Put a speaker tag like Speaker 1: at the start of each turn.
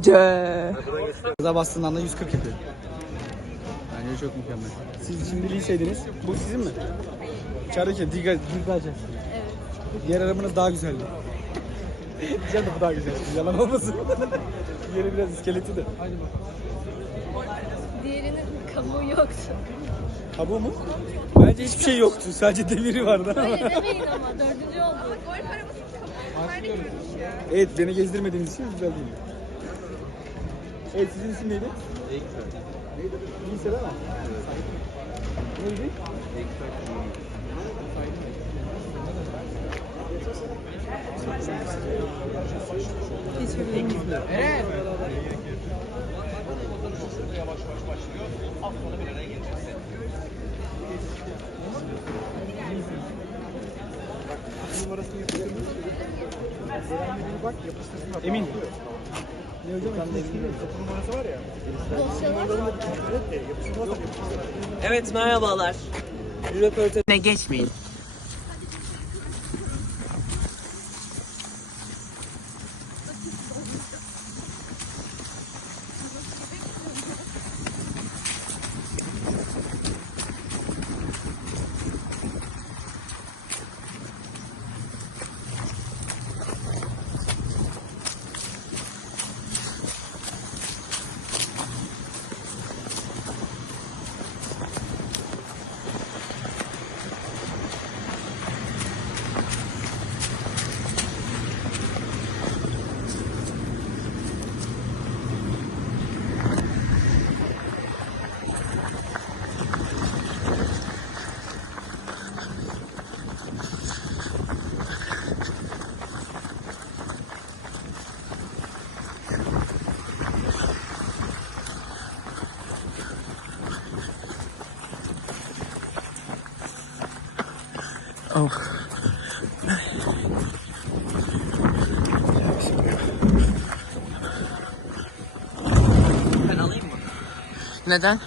Speaker 1: Ce.
Speaker 2: Gaza bastığın anda 140 yapıyor. Bence çok mükemmel. Siz şimdi liseydiniz. Bu sizin mi? İçerideki Diga, Digacı. Evet. Diğer arabanız daha güzeldi. Güzel de bu daha güzel. Yalan olmasın. Diğeri biraz iskeleti de. Hadi bakalım.
Speaker 3: Diğerinin kabuğu yoktu.
Speaker 2: Kabuğu mu? Bence hiçbir şey yoktu. Sadece demiri vardı.
Speaker 3: Öyle demeyin ama dördüncü oldu.
Speaker 2: evet beni gezdirmediğiniz için güzel değil. Evet sizin isim neydi? Ekber. Neydi? Lise değil mi? Neydi? Emin. Ne hocam? Kapı numarası var ya.
Speaker 3: Dosyalar
Speaker 1: Evet merhabalar. Röportajına geçmeyin. Oh. Ben alayım mı? Neden?